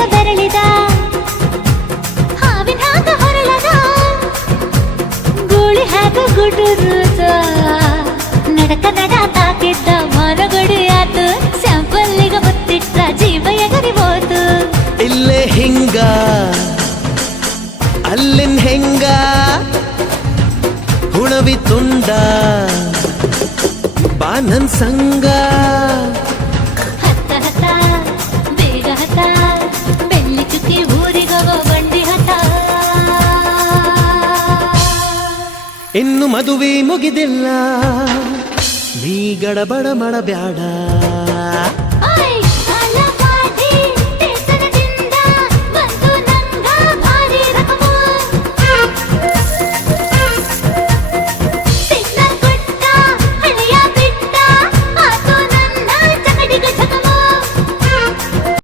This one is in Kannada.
ಬೇಗ ಬೆರಳಿದ ಹಾವಿನ ಹಾಗ ಹೊರಳದ ಗೂಳಿ ಹಾಗ ಗುಡುರುದ ನಡಕ ನಡ ತಾಕಿದ್ದ ಮನಗಡಿ ಆತು ಸ್ಯಾಂಪಲ್ಲಿಗ ಮುತ್ತಿಟ್ಟ ಜೀವ ಎಗರಿ ಹೋತು ಇಲ್ಲೇ ಹಿಂಗ ಅಲ್ಲಿನ್ ಹೆಂಗ ಹುಣವಿ ತುಂಡ ಬಾ ನನ್ ಸಂಗ ಹತ್ತ ಹತ್ತ ಬೇಗ ಹತ್ತ ಬೆಳ್ಳಿ ಚುಕ್ಕಿ ಊರಿಗೋಗೋ ಬಂಡಿ ಹತ್ತ ಇನ್ನು ಮದುವೆ ಮುಗಿದಿಲ್ಲ ನೀ ಗಡಬಡ ಮಾಡಬ್ಯಾಡ